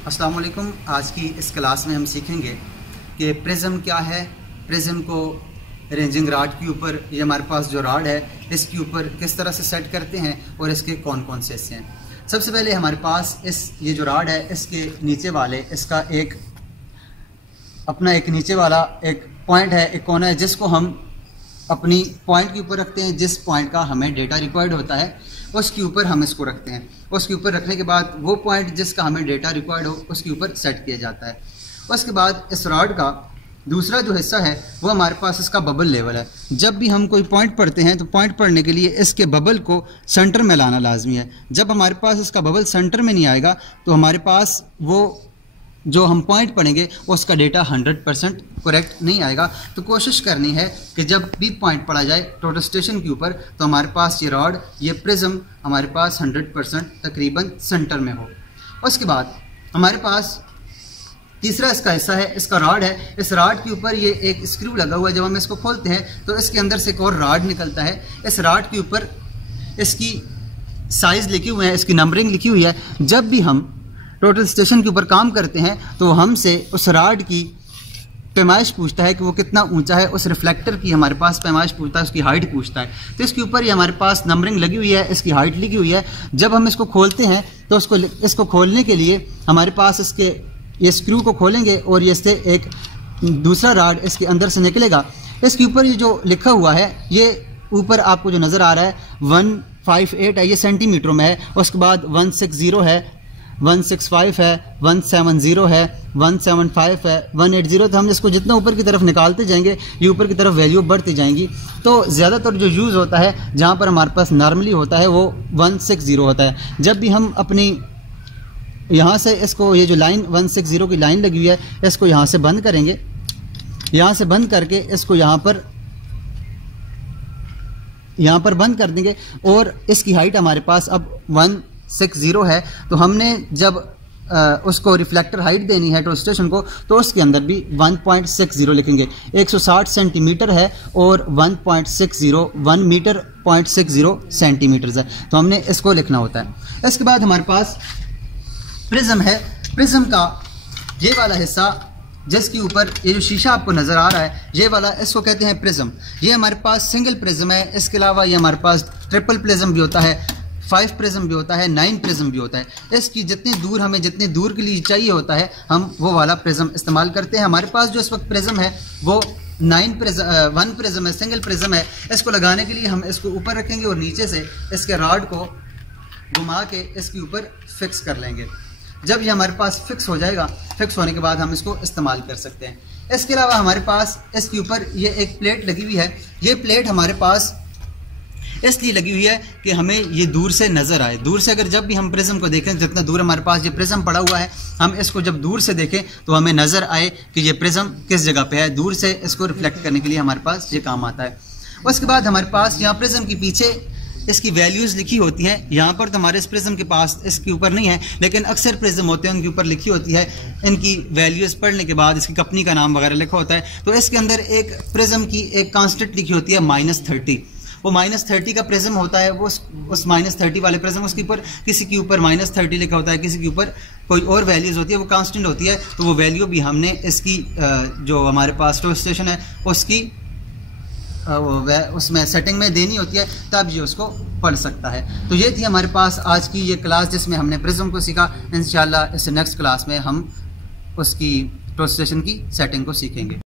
अस्सलाम वालेकुम। आज की इस क्लास में हम सीखेंगे कि प्रिज्म क्या है, प्रिज्म को रेंजिंग राड के ऊपर, ये हमारे पास जो राड है इसके ऊपर किस तरह से सेट करते हैं और इसके कौन कौन से हिस्से हैं। सबसे पहले हमारे पास ये जो राड है इसके नीचे वाले इसका एक नीचे वाला एक पॉइंट है, एक कोना है जिसको हम अपनी पॉइंट के ऊपर रखते हैं। जिस पॉइंट का हमें डेटा रिक्वायर्ड होता है उसके ऊपर हम इसको रखते हैं। उसके ऊपर रखने के बाद वो पॉइंट जिसका हमें डेटा रिक्वायर्ड हो उसके ऊपर सेट किया जाता है। उसके बाद इस रॉड का दूसरा जो हिस्सा है वो हमारे पास इसका बबल लेवल है। जब भी हम कोई पॉइंट पढ़ते हैं तो पॉइंट पढ़ने के लिए इसके बबल को सेंटर में लाना लाजमी है। जब हमारे पास इसका बबल सेंटर में नहीं आएगा तो हमारे पास वो जो हम पॉइंट पढ़ेंगे उसका डेटा 100% करेक्ट नहीं आएगा। तो कोशिश करनी है कि जब भी पॉइंट पढ़ा जाए टोटल स्टेशन के ऊपर तो हमारे पास ये रॉड, ये प्रिज्म हमारे पास 100% तकरीबन सेंटर में हो। उसके बाद हमारे पास तीसरा इसका हिस्सा है, इसका रॉड है। इस रॉड के ऊपर ये एक स्क्रू लगा हुआ है। जब हम इसको खोलते हैं तो इसके अंदर से एक और रॉड निकलता है। इस रॉड के ऊपर इसकी साइज़ लिखी हुई है, इसकी नंबरिंग लिखी हुई है। जब भी हम टोटल स्टेशन के ऊपर काम करते हैं तो हमसे उस रॉड की पैमाइश पूछता है कि वो कितना ऊंचा है। उस रिफ्लेक्टर की हमारे पास पैमाइश पूछता है, उसकी हाइट पूछता है। तो इसके ऊपर ये हमारे पास नंबरिंग लगी हुई है, इसकी हाइट लिखी हुई है। जब हम इसको खोलते हैं तो इसको खोलने के लिए हमारे पास ये स्क्रू को खोलेंगे और ये इससे एक दूसरा रॉड इसके अंदर से निकलेगा। इसके ऊपर ये जो लिखा हुआ है, ये ऊपर आपको जो नज़र आ रहा है 158 है, ये सेंटीमीटरों में है। उसके बाद 160 है, 165 है, 170 है, 175 है, 180। तो हम इसको जितना ऊपर की तरफ निकालते जाएंगे ये ऊपर की तरफ वैल्यू बढ़ती जाएंगी। तो ज़्यादातर जो यूज़ होता है जहाँ पर हमारे पास नॉर्मली होता है वो 160 होता है। जब भी हम अपनी यहाँ से इसको, ये जो लाइन 160 की लाइन लगी हुई है, इसको यहाँ से बंद करेंगे। यहाँ से बंद करके इसको यहाँ पर बंद कर देंगे और इसकी हाइट हमारे पास अब 160 है। तो हमने जब उसको रिफ्लेक्टर हाइट देनी है टोटल स्टेशन को तो उसके अंदर भी 1.60 लिखेंगे। 160 सेंटीमीटर है और 1.60 1 मीटर 0.60 सेंटीमीटर है, तो हमने इसको लिखना होता है। इसके बाद हमारे पास प्रिज्म है। प्रिज्म का ये वाला हिस्सा जिसके ऊपर ये जो शीशा आपको नज़र आ रहा है, ये वाला, इसको कहते हैं प्रिज्म। ये हमारे पास सिंगल प्रिज्म है। इसके अलावा ये हमारे पास ट्रिपल प्रिज्म भी होता है, 5 प्रिज्म भी होता है, 9 प्रिज्म भी होता है। इसकी हमें जितनी दूर के लिए चाहिए होता है हम वो वाला प्रिज्म इस्तेमाल करते हैं। हमारे पास जो इस वक्त प्रिज्म है वो 1 प्रिज्म है, सिंगल प्रिज्म है। इसको लगाने के लिए हम इसको ऊपर रखेंगे और नीचे से इसके रॉड को घुमा के इसके ऊपर फिक्स कर लेंगे। जब ये हमारे पास फिक्स हो जाएगा, फिक्स होने के बाद हम इसको इस्तेमाल कर सकते हैं। इसके अलावा हमारे पास इसके ऊपर ये एक प्लेट लगी हुई है। ये प्लेट हमारे पास इसलिए लगी हुई है कि हमें ये दूर से नज़र आए। दूर से अगर जब भी हम प्रिज्म को देखें, जितना दूर हमारे पास ये प्रिज्म पड़ा हुआ है, हम इसको जब दूर से देखें तो हमें नज़र आए कि ये प्रिज्म किस जगह पे है। दूर से इसको रिफ्लेक्ट करने के लिए हमारे पास ये काम आता है। उसके बाद हमारे पास यहाँ प्रिज्म के पीछे इसकी वैल्यूज़ लिखी होती हैं। यहाँ पर तो हमारे इस प्रिज्म के पास इसके ऊपर नहीं है, लेकिन अक्सर प्रिज्म होते हैं उनके ऊपर लिखी होती है। इनकी वैल्यूज़ पढ़ने के बाद इसकी कंपनी का नाम वगैरह लिखा होता है। तो इसके अंदर एक प्रिज्म की एक कांस्टेंट लिखी होती है -30। वो -30 का प्रिज्म होता है। वो उस -30 वाले प्रिज्म, उसके ऊपर किसी के ऊपर -30 लिखा होता है, किसी के ऊपर कोई और वैल्यूज़ होती है, वो कांस्टेंट होती है। तो वो वैल्यू भी हमने इसकी जो हमारे पास टोटल स्टेशन है उसकी उसमें सेटिंग में देनी होती है, तब ये उसको पढ़ सकता है। तो ये थी हमारे पास आज की ये क्लास जिसमें हमने प्रिज्म को सीखा। इंशाल्लाह इस नेक्स्ट क्लास में हम उसकी टोटल स्टेशन की सेटिंग को सीखेंगे।